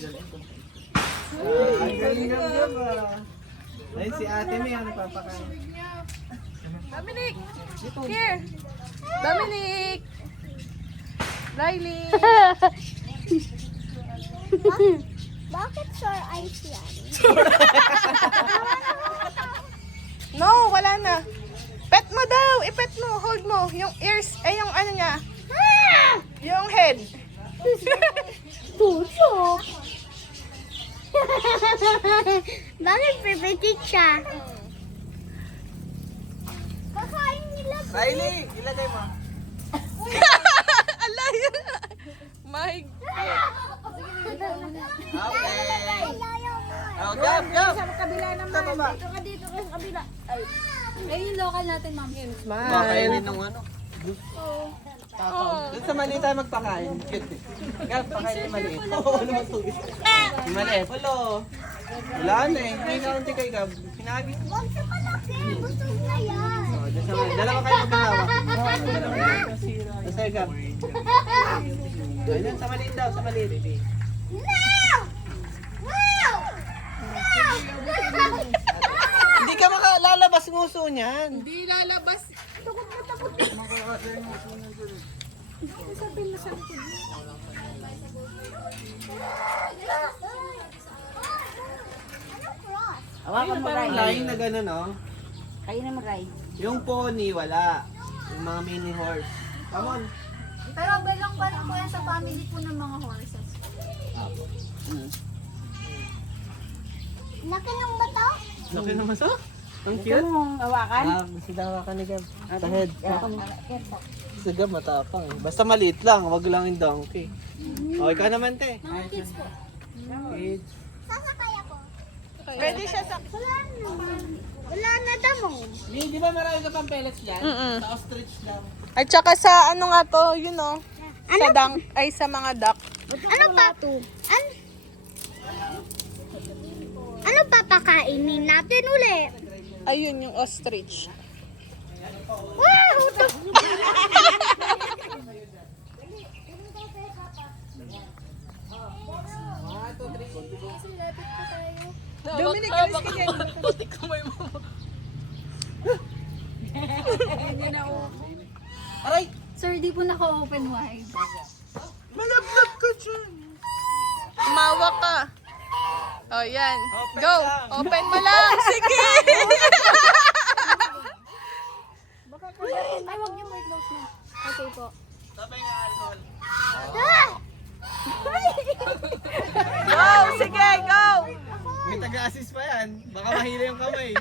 Ang galing ng job ah. Ayun si ate may ano papakain. Dominic! Here! Dominic! Riley! Bakit sore eyes yan? No, wala na. Pet mo daw! I-pet mo! Hold mo! Yung ears, yung ano niya. Yung head. Tuso. Bakit pipitit siya? Kakain nila. Riley, ilagay mo. Alayo! My Okay. Oh, gab, gab. Sa kabila naman. Sa baba. Dito ka dito sa kabila. Ay. Ayun yung local natin, ma'am. Makainin ng ano. Oh. Doon sa maliit tayo magpakain. Cute eh. Gab, pakain yung maliit. Oo, ano matubig. Yung maliit. Hello. Wala na eh. May kaunti kay Gab. Hinagi. Huwag sa malaki. Busog na yan. Oh, doon sa maliit. Dalawa kayo magkahawak. Doon sa Gab. Ayun, sa maliit daw, sa maliit. No! No! Hindi ka makalalabas nguso niyan. Hindi lalabas. Takot na takot. Sabi mo sa likod. Ano cross? Hawakan mo parang line na gano'n, no? Kayo na mag-ride. Yung pony, wala. Yung mga mini horse. Come on. Pero belong pa rin po yan sa family po ng mga horses. Laki ng mata? Laki naman sa? Ang Gusto cute. mong hawakan? Gusto daw hawakan ni Gab. Sa head. Careful. Si Gab matapang eh. Basta maliit lang, wag lang yung donkey. Okay ka naman, te. Mga kids po. Kids. Sasakay ako. Pwede siya sa... Wala na. Wala na damo. Di ba marami ka pang pellets dyan? Mm-mm. Sa ostrich lang. At saka sa ano nga to, you know, sa dunk, ay sa mga duck. Ano pa? Ano papakainin natin uli? Ayun yung ostrich. Wow! Dominic, alis ka dyan. Pati kamay mo. Aray! Sir, di po naka-open wide. Malaglag ka dyan. Umawa ka. Oh, yan. Go. Open mo lang. Sige. Ay, wag niyo may close na. Okay po. Sabay nga alcohol. Go. Sige, go. May taga-assist pa yan. Baka mahila yung kamay.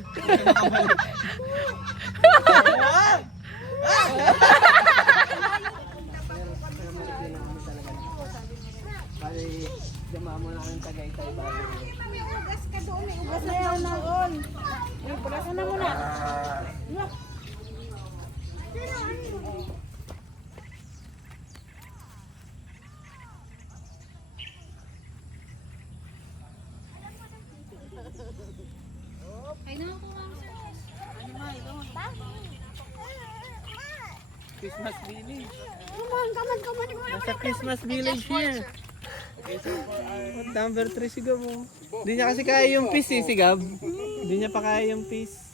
Bali, jama mo na kayong tagay-tay bago. Ugas na yan na on. Pulasan na muna. Ay, naman po, ma'am. Christmas village. Come on. Nasa Christmas village here. Number 3 si Gab mo. Hindi niya kasi kaya yung piece eh, si Gab. Hindi niya pa kaya yung piece.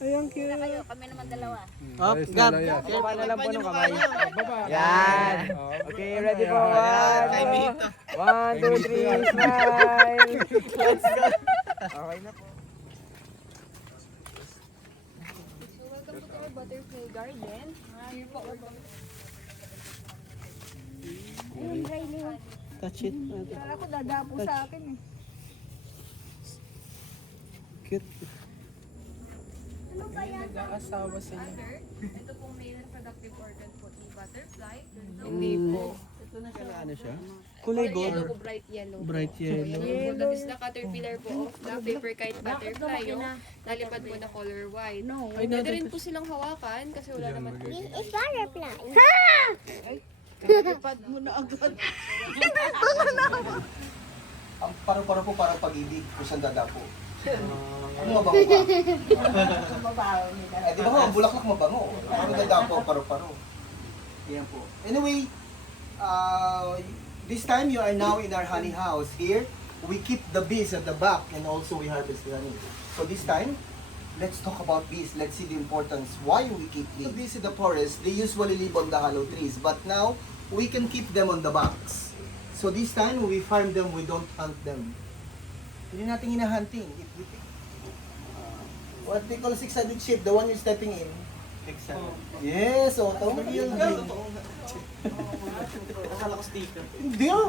Ayun, cute. Kami naman dalawa. Up, Gab. Baba na lang po ng kamay. Yan. Okay, ready po. One, 1, 2, 3, smile. Let's go. Okay na po. Welcome to our butterfly garden. Here po. Ayun, Riley. Touch it. Kala ko dadapo sa akin eh. Cute. Ano ba yan? Nag-aasawa sila. Ito pong male and productive organ po ni butterfly. Hindi po. Ito na siya ano siya? Kulay Yellow gold. po, bright yellow. Bright yellow. Yung that is the caterpillar po of the paper kite butterfly. Yung nalipad po na color white. Pwede rin po silang hawakan kasi wala naman po siya. It's butterfly. Ang paru-paro po parang pag-ibig kung saan dadapo. Ano mabango ba? Eh, di ba nga, ang bulaklak mabango. Ano dadapo, paru-paro. Yan po. Anyway, This time you are now in our honey house. Here, we keep the bees at the back and also we harvest the honey. So this time, let's talk about bees. Let's see the importance. Why we keep bees. Bees in the forest, they usually live on the hollow trees. But now, we can keep them on the backs. So this time, we farm them, we don't hunt them. Hindi natin hinahunting. What they call 600 shape, the one you're stepping in. Yes, automobile. Akala ko sticker. Hindi ah.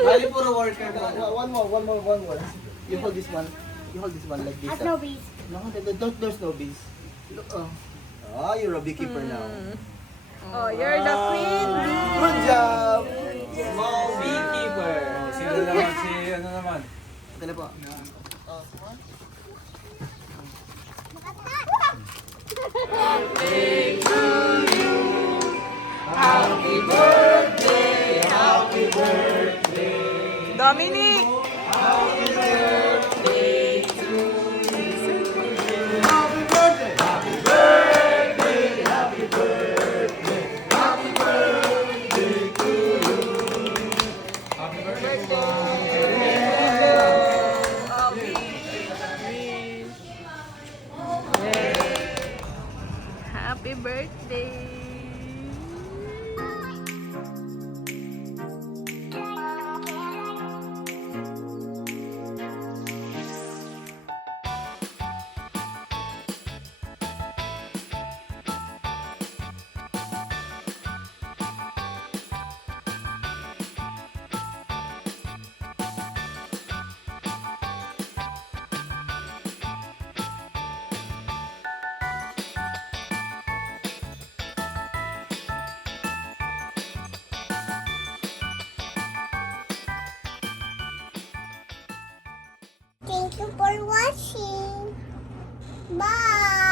Bali puro worker. One more. You hold this one. You hold this one like this. No bees. No, there's no bees. Look, you're a beekeeper now. Oh, you're the queen bee. Good job! Small beekeeper. Sino naman? Si ano naman? Ito na po. Dominic! Happy birthday! Thank you for watching. Bye.